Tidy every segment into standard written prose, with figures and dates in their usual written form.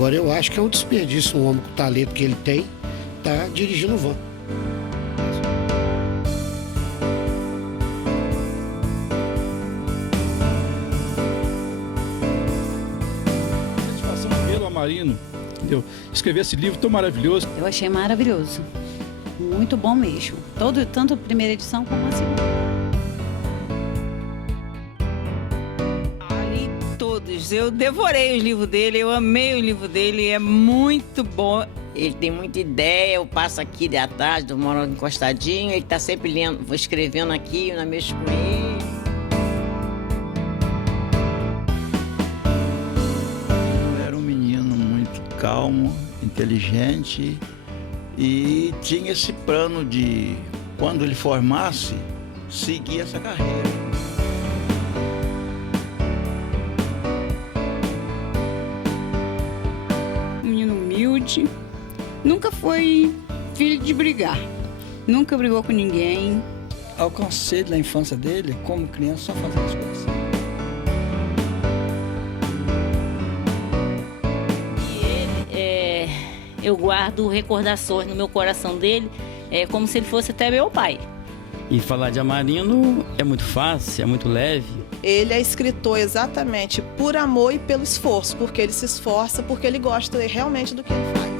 Agora eu acho que é um desperdício um homem com o talento que ele tem, tá dirigindo van. Satisfação de vê-lo, Amarino, entendeu? Escrever esse livro tão maravilhoso. Eu achei maravilhoso, muito bom mesmo. Tanto a primeira edição como a segunda. Ali todos, eu devorei o livro dele, eu amei o livro dele, é muito bom. Ele tem muita ideia, eu passo aqui de atrás, do moro encostadinho, ele está sempre lendo, vou escrevendo aqui, eu mexo com ele. Era um menino muito calmo, inteligente e tinha esse plano de, quando ele formasse, seguir essa carreira. Menino humilde, nunca foi filho de brigar, nunca brigou com ninguém. Alcancei na infância dele, como criança, só fazendo as coisas. Eu guardo recordações no meu coração dele, como se ele fosse até meu pai. E falar de Amarino é muito fácil, é muito leve. Ele é escritor exatamente por amor e pelo esforço, porque ele se esforça, porque ele gosta realmente do que ele faz.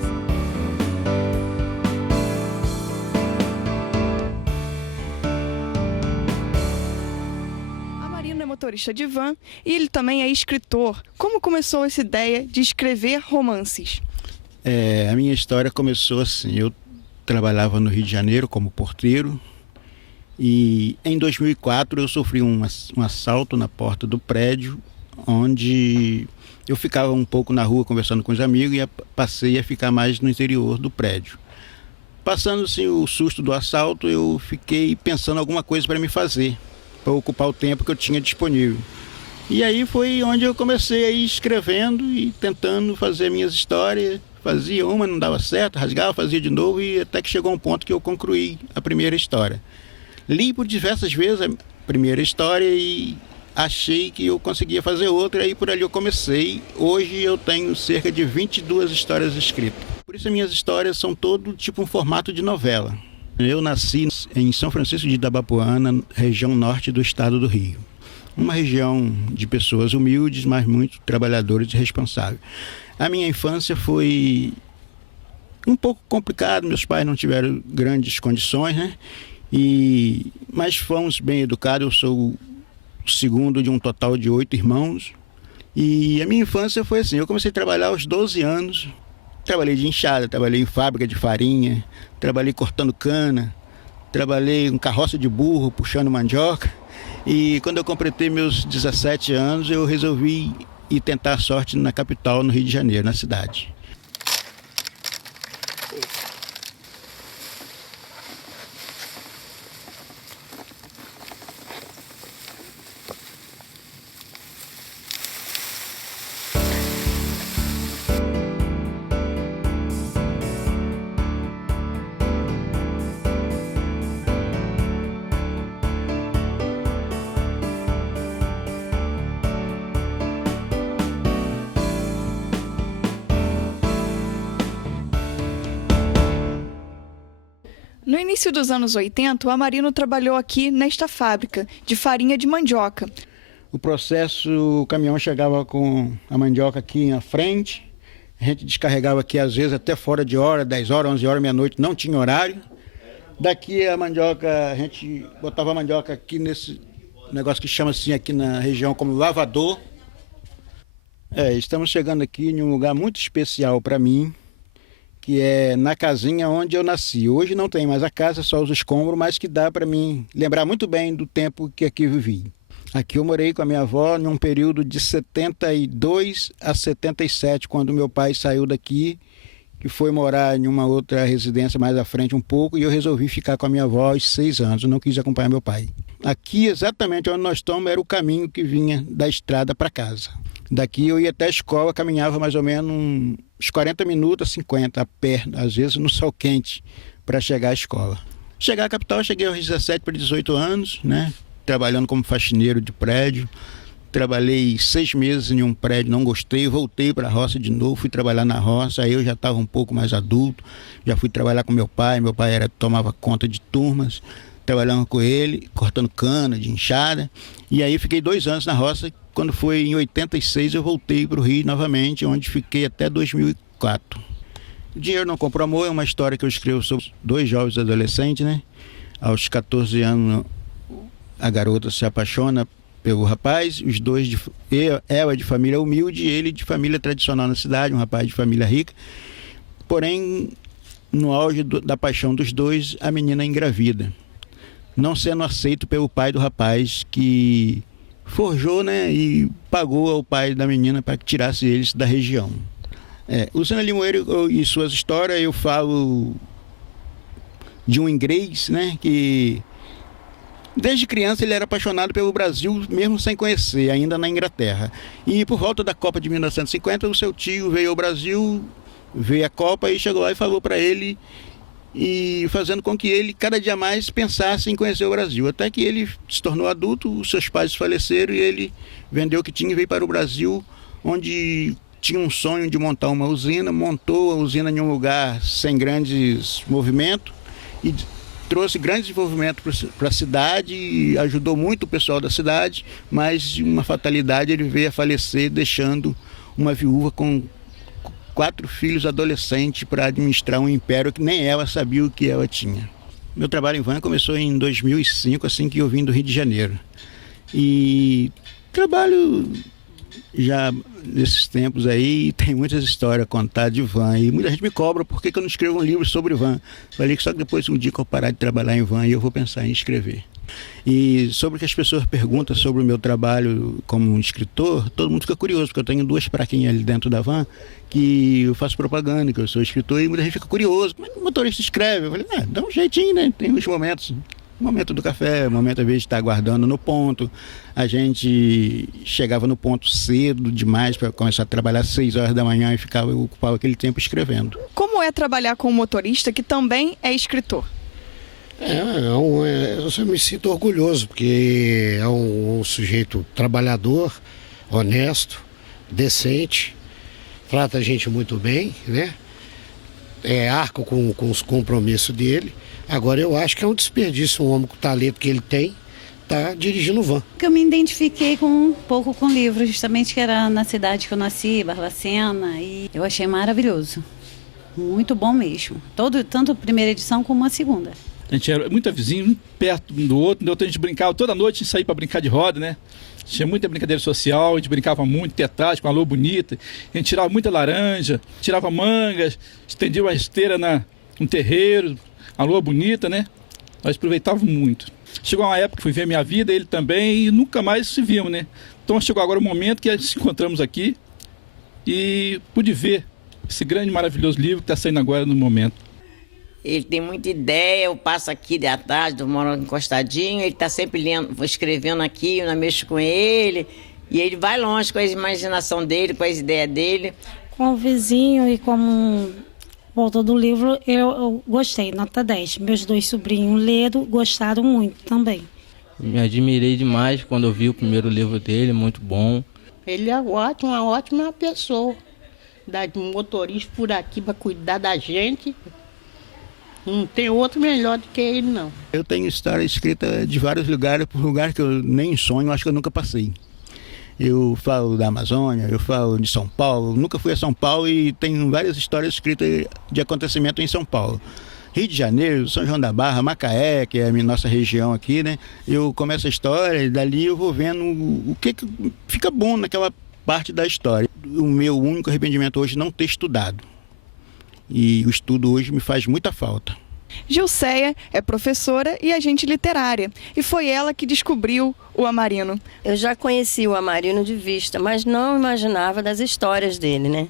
Amarino é motorista de van e ele também é escritor. Como começou essa ideia de escrever romances? A minha história começou assim, eu trabalhava no Rio de Janeiro como porteiro e em 2004 eu sofri um assalto na porta do prédio, onde eu ficava um pouco na rua conversando com os amigos e passei a ficar mais no interior do prédio. Passando assim, o susto do assalto, eu fiquei pensando em alguma coisa para me fazer, para ocupar o tempo que eu tinha disponível. E aí foi onde eu comecei a ir escrevendo e tentando fazer minhas histórias. Fazia uma, não dava certo, rasgava, fazia de novo e até que chegou um ponto que eu concluí a primeira história. Li por diversas vezes a primeira história e achei que eu conseguia fazer outra e por ali eu comecei. Hoje eu tenho cerca de 22 histórias escritas. Por isso as minhas histórias são todo tipo um formato de novela. Eu nasci em São Francisco de Itabapoana, região norte do estado do Rio. Uma região de pessoas humildes, mas muito trabalhadores e responsáveis. A minha infância foi um pouco complicada, meus pais não tiveram grandes condições, né? Mas fomos bem educados, eu sou o segundo de um total de 8 irmãos. E a minha infância foi assim, eu comecei a trabalhar aos 12 anos, trabalhei de enxada, trabalhei em fábrica de farinha, trabalhei cortando cana, trabalhei em carroça de burro, puxando mandioca. E quando eu completei meus 17 anos, eu resolvi ir tentar a sorte na capital, no Rio de Janeiro, na cidade. No início dos anos 80, o Amarino trabalhou aqui nesta fábrica de farinha de mandioca. O processo, o caminhão chegava com a mandioca aqui na frente, a gente descarregava aqui às vezes até fora de hora, 10 horas, 11 horas, meia-noite, não tinha horário. Daqui a mandioca, a gente botava a mandioca aqui nesse negócio que chama assim aqui na região como lavador. Estamos chegando aqui em um lugar muito especial para mim, que é na casinha onde eu nasci. Hoje não tem mais a casa, só os escombros, mas que dá para mim lembrar muito bem do tempo que aqui vivi. Aqui eu morei com a minha avó em um período de 72 a 77, quando meu pai saiu daqui, que foi morar em uma outra residência mais à frente um pouco, e eu resolvi ficar com a minha avó aos 6 anos, eu não quis acompanhar meu pai. Aqui, exatamente onde nós estamos, era o caminho que vinha da estrada para casa. Daqui eu ia até a escola, caminhava mais ou menos uns 40 minutos, 50 a pé, às vezes no sol quente, para chegar à escola. Chegar à capital, eu cheguei aos 17 para 18 anos, né? Trabalhando como faxineiro de prédio, trabalhei 6 meses em um prédio, não gostei, voltei para a roça de novo, fui trabalhar na roça, aí eu já estava um pouco mais adulto, já fui trabalhar com meu pai tomava conta de turmas, trabalhando com ele, cortando cana de enxada, e aí fiquei 2 anos na roça. Quando foi em 86 eu voltei para o Rio novamente, onde fiquei até 2004. O Dinheiro Não Compra Amor é uma história que eu escrevo sobre 2 jovens adolescentes, né? Aos 14 anos a garota se apaixona pelo rapaz, os dois, ela de família humilde e ele de família tradicional na cidade, um rapaz de família rica. Porém, no auge da paixão dos dois, a menina engravida, não sendo aceito pelo pai do rapaz, que forjou, né, e pagou ao pai da menina para que tirasse eles da região. Usando a Limoeiro e suas histórias, eu falo de um inglês, né, que desde criança ele era apaixonado pelo Brasil, mesmo sem conhecer, ainda na Inglaterra. E por volta da Copa de 1950, o seu tio veio ao Brasil, veio a Copa e chegou lá e falou para ele, e fazendo com que ele cada dia mais pensasse em conhecer o Brasil. Até que ele se tornou adulto, os seus pais faleceram e ele vendeu o que tinha e veio para o Brasil, onde tinha um sonho de montar uma usina, montou a usina em um lugar sem grandes movimentos e trouxe grande desenvolvimento para a cidade e ajudou muito o pessoal da cidade, mas uma fatalidade, ele veio a falecer deixando uma viúva com 4 filhos adolescentes para administrar um império que nem ela sabia o que ela tinha. Meu trabalho em van começou em 2005, assim que eu vim do Rio de Janeiro. E trabalho já nesses tempos aí, tem muitas histórias a contar de van. E muita gente me cobra por que eu não escrevo um livro sobre van. Falei que só depois, um dia que eu parar de trabalhar em van, eu vou pensar em escrever. E sobre o que as pessoas perguntam sobre o meu trabalho como escritor, todo mundo fica curioso, porque eu tenho 2 praquinhas ali dentro da van que eu faço propaganda, que eu sou escritor, e muita gente fica curioso. Mas o motorista escreve? Eu falei, dá um jeitinho, né? Tem uns momentos. O momento do café, o momento às vezes de estar aguardando no ponto. A gente chegava no ponto cedo demais para começar a trabalhar às 6 horas da manhã e ocupava aquele tempo escrevendo. Como é trabalhar com um motorista que também é escritor? Eu me sinto orgulhoso, porque é um sujeito trabalhador, honesto, decente, trata a gente muito bem, né? Arca com os compromissos dele. Agora, eu acho que é um desperdício um homem com o talento que ele tem tá dirigindo van. Eu me identifiquei um pouco com o livro, justamente que era na cidade que eu nasci, Barbacena, e eu achei maravilhoso. Muito bom mesmo. Tanto a primeira edição como a segunda. A gente era muito vizinho, um perto um do outro, então a gente brincava toda noite, a gente saía para brincar de roda, né? Tinha muita brincadeira social, a gente brincava muito, tetragem, com a lua bonita, a gente tirava muita laranja, tirava mangas, estendia uma esteira no terreiro, a lua bonita, né? Nós aproveitávamos muito. Chegou uma época que fui ver a minha vida, ele também, e nunca mais se vimos, né? Então chegou agora o momento que nos encontramos aqui e pude ver esse grande, maravilhoso livro que está saindo agora no momento. Ele tem muita ideia, eu passo aqui de tarde, moro encostadinho, ele está sempre lendo, escrevendo aqui, eu mexo com ele, e ele vai longe com a imaginação dele, com as ideias dele. Com o vizinho e como o autor do livro, eu gostei, nota 10. Meus 2 sobrinhos leram, gostaram muito também. Me admirei demais quando eu vi o primeiro livro dele, muito bom. Ele é ótimo, uma ótima pessoa. Dá de motorista por aqui para cuidar da gente. Não tem outro melhor do que ele, não. Eu tenho história escrita de vários lugares, por lugares que eu nem sonho, acho que eu nunca passei. Eu falo da Amazônia, eu falo de São Paulo, nunca fui a São Paulo e tenho várias histórias escritas de acontecimento em São Paulo. Rio de Janeiro, São João da Barra, Macaé, que é a nossa região aqui, né? Eu começo a história e dali eu vou vendo o que fica bom naquela parte da história. O meu único arrependimento hoje é não ter estudado. E o estudo hoje me faz muita falta. Gilceia é professora e agente literária, e foi ela que descobriu o Amarino. Eu já conheci o Amarino de vista, mas não imaginava das histórias dele, né?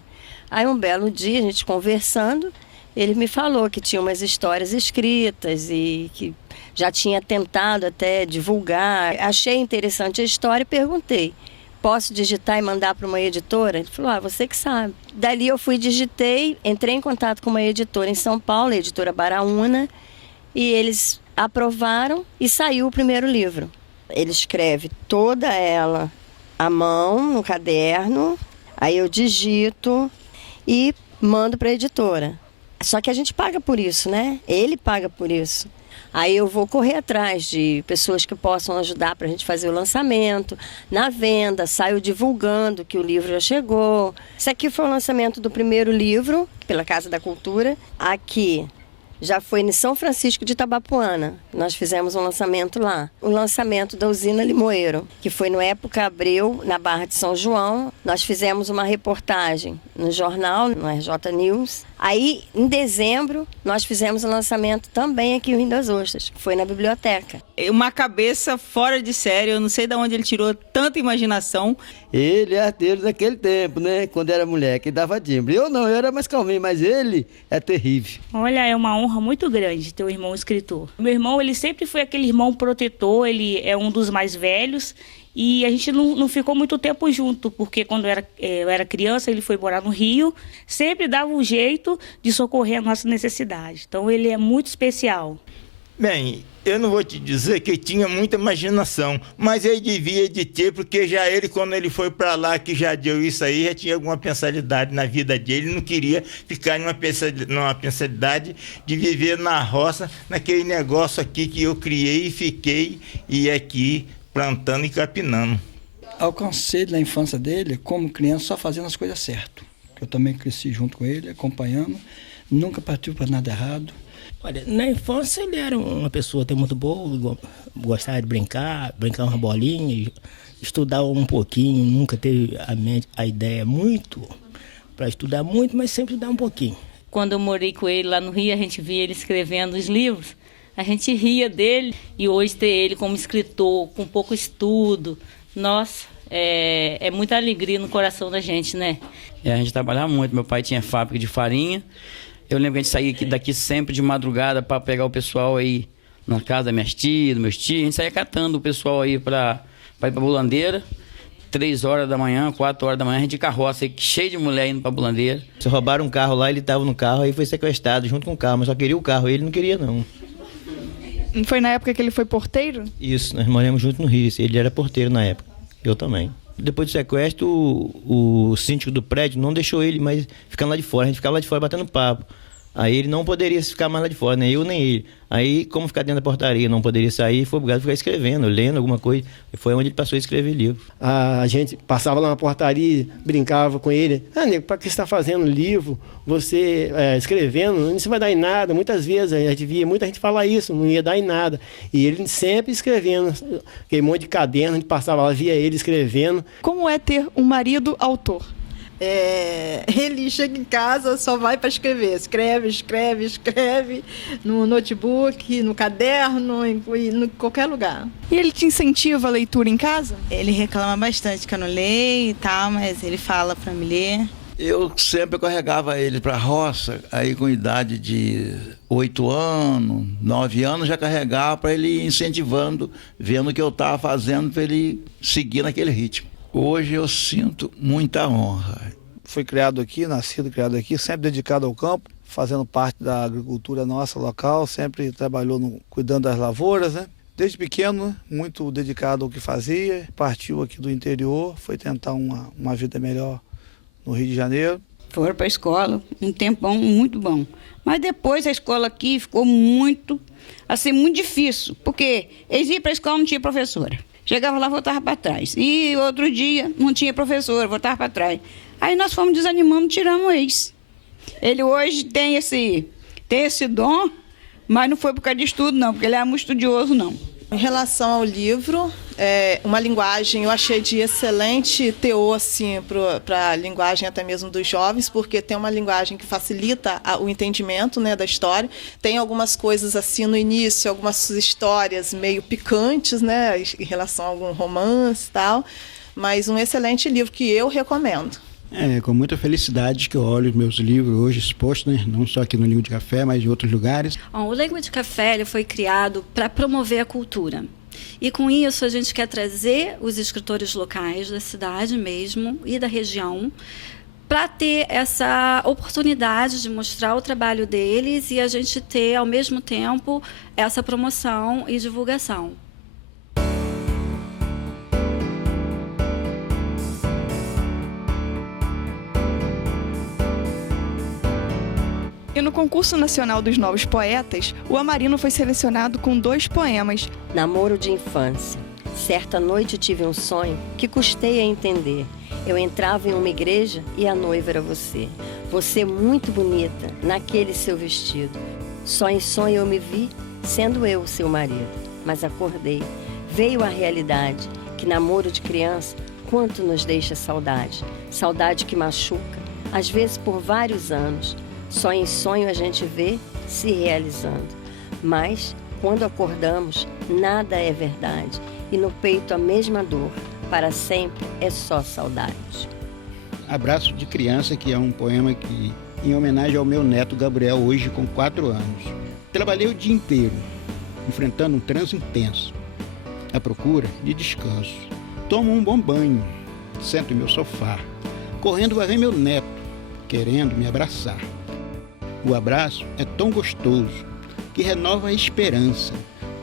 Aí um belo dia, a gente conversando, ele me falou que tinha umas histórias escritas e que já tinha tentado até divulgar. Achei interessante a história e perguntei: posso digitar e mandar para uma editora? Ele falou, você que sabe. Dali eu digitei, entrei em contato com uma editora em São Paulo, a editora Baraúna, e eles aprovaram e saiu o primeiro livro. Ele escreve toda ela à mão, no caderno, aí eu digito e mando para a editora. Só que a gente paga por isso, né? Ele paga por isso. Aí eu vou correr atrás de pessoas que possam ajudar para a gente fazer o lançamento, na venda, saio divulgando que o livro já chegou. Esse aqui foi o lançamento do primeiro livro, pela Casa da Cultura. Aqui já foi em São Francisco de Itabapoana. Nós fizemos um lançamento lá. O lançamento da usina Limoeiro, que foi no Época Abreu, na Barra de São João. Nós fizemos uma reportagem no jornal, no RJ News. Aí, em dezembro, nós fizemos o lançamento também aqui no Rio das Ostras, que foi na biblioteca. Uma cabeça fora de série, eu não sei de onde ele tirou tanta imaginação. Ele é arteiro daquele tempo, né? Quando era mulher, que dava timbre. Eu não, eu era mais calminho, mas ele é terrível. Olha, é uma honra muito grande ter um irmão escritor. Meu irmão, ele sempre foi aquele irmão protetor, ele é um dos mais velhos. E a gente não ficou muito tempo junto, porque quando eu era criança, ele foi morar no Rio, sempre dava um jeito de socorrer a nossa necessidade. Então, ele é muito especial. Bem, eu não vou te dizer que ele tinha muita imaginação, mas ele devia de ter, porque já ele, quando ele foi para lá, que já deu isso aí, já tinha alguma pensalidade na vida dele, ele não queria ficar numa pensalidade de viver na roça, naquele negócio aqui que eu criei e fiquei, e aqui plantando e capinando. Alcancei na infância dele, como criança, só fazendo as coisas certas. Eu também cresci junto com ele, acompanhando, nunca partiu para nada errado. Olha, na infância ele era uma pessoa até muito boa, gostava de brincar uma bolinha, estudar um pouquinho, nunca teve a ideia muito para estudar muito, mas sempre estudar um pouquinho. Quando eu morei com ele lá no Rio, a gente via ele escrevendo os livros. A gente ria dele e hoje ter ele como escritor, com pouco estudo, nossa, é muita alegria no coração da gente, né? A gente trabalhava muito, meu pai tinha fábrica de farinha, eu lembro que a gente saía daqui sempre de madrugada para pegar o pessoal aí na casa das minhas tias, dos meus tios, a gente saía catando o pessoal aí para ir para Bulandeira, 3 horas da manhã, 4 horas da manhã, a gente de carroça aí, cheio de mulher indo para Bulandeira. Se roubaram um carro lá, ele estava no carro, aí foi sequestrado junto com o carro, mas só queria o carro, ele não queria não. Foi na época que ele foi porteiro? Isso, nós moramos juntos no Rio. Ele era porteiro na época. Eu também. Depois do sequestro, o síndico do prédio não deixou ele mais ficando lá de fora. A gente ficava lá de fora batendo papo. Aí ele não poderia ficar mais lá de fora, nem eu nem ele. Aí, como ficar dentro da portaria, não poderia sair, foi obrigado a ficar escrevendo, lendo alguma coisa. E foi onde ele passou a escrever livro. A gente passava lá na portaria, brincava com ele. Nego, para que você está fazendo livro? Você escrevendo, não se vai dar em nada. Muitas vezes a gente via muita gente falar isso, não ia dar em nada. E ele sempre escrevendo, aquele monte de caderno, a gente passava lá, via ele escrevendo. Como é ter um marido autor? Ele chega em casa, só vai para escrever. Escreve no notebook, no caderno, em qualquer lugar. E ele te incentiva a leitura em casa? Ele reclama bastante que eu não leio e tal, mas ele fala para me ler. Eu sempre carregava ele para a roça, aí com idade de 8 anos, 9 anos, já carregava para ele ir incentivando, vendo o que eu estava fazendo para ele seguir naquele ritmo. Hoje eu sinto muita honra. Fui criado aqui, nascido e criado aqui, sempre dedicado ao campo, fazendo parte da agricultura nossa local, sempre trabalhou cuidando das lavouras, né? Desde pequeno, né? Muito dedicado ao que fazia, partiu aqui do interior, foi tentar uma vida melhor no Rio de Janeiro. Foram para a escola, um tempão muito bom. Mas depois a escola aqui ficou muito difícil, porque eles iam para a escola e não tinha professora. Chegava lá, voltava para trás. E outro dia, não tinha professor, voltava para trás. Aí nós fomos desanimando, tiramos eles. Ele hoje tem esse dom, mas não foi por causa de estudo, não, porque ele é muito estudioso, não. Em relação ao livro, uma linguagem, eu achei de excelente teor assim, para a linguagem até mesmo dos jovens, porque tem uma linguagem que facilita o entendimento, né, da história. Tem algumas coisas assim no início, algumas histórias meio picantes, né, em relação a algum romance e tal, mas um excelente livro que eu recomendo. Com muita felicidade que eu olho meus livros hoje expostos, né? Não só aqui no Língua de Café, mas em outros lugares. O Língua de Café ele foi criado para promover a cultura. E com isso a gente quer trazer os escritores locais da cidade mesmo e da região para ter essa oportunidade de mostrar o trabalho deles e a gente ter, ao mesmo tempo, essa promoção e divulgação. E no Concurso Nacional dos Novos Poetas, o Amarino foi selecionado com 2 poemas. Namoro de infância. Certa noite tive um sonho que custei a entender. Eu entrava em uma igreja e a noiva era você. Você muito bonita, naquele seu vestido. Só em sonho eu me vi, sendo eu seu marido. Mas acordei, veio a realidade, que namoro de criança, quanto nos deixa saudade. Saudade que machuca, às vezes por vários anos. Só em sonho a gente vê se realizando. Mas, quando acordamos, nada é verdade. E no peito a mesma dor, para sempre é só saudade. Abraço de Criança, que é um poema que, em homenagem ao meu neto Gabriel, hoje com 4 anos. Trabalhei o dia inteiro, enfrentando um trânsito intenso, à procura de descanso. Tomo um bom banho, sento em meu sofá. Correndo vai ver meu neto, querendo me abraçar. O abraço é tão gostoso, que renova a esperança.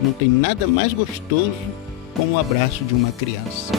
Não tem nada mais gostoso como o abraço de uma criança.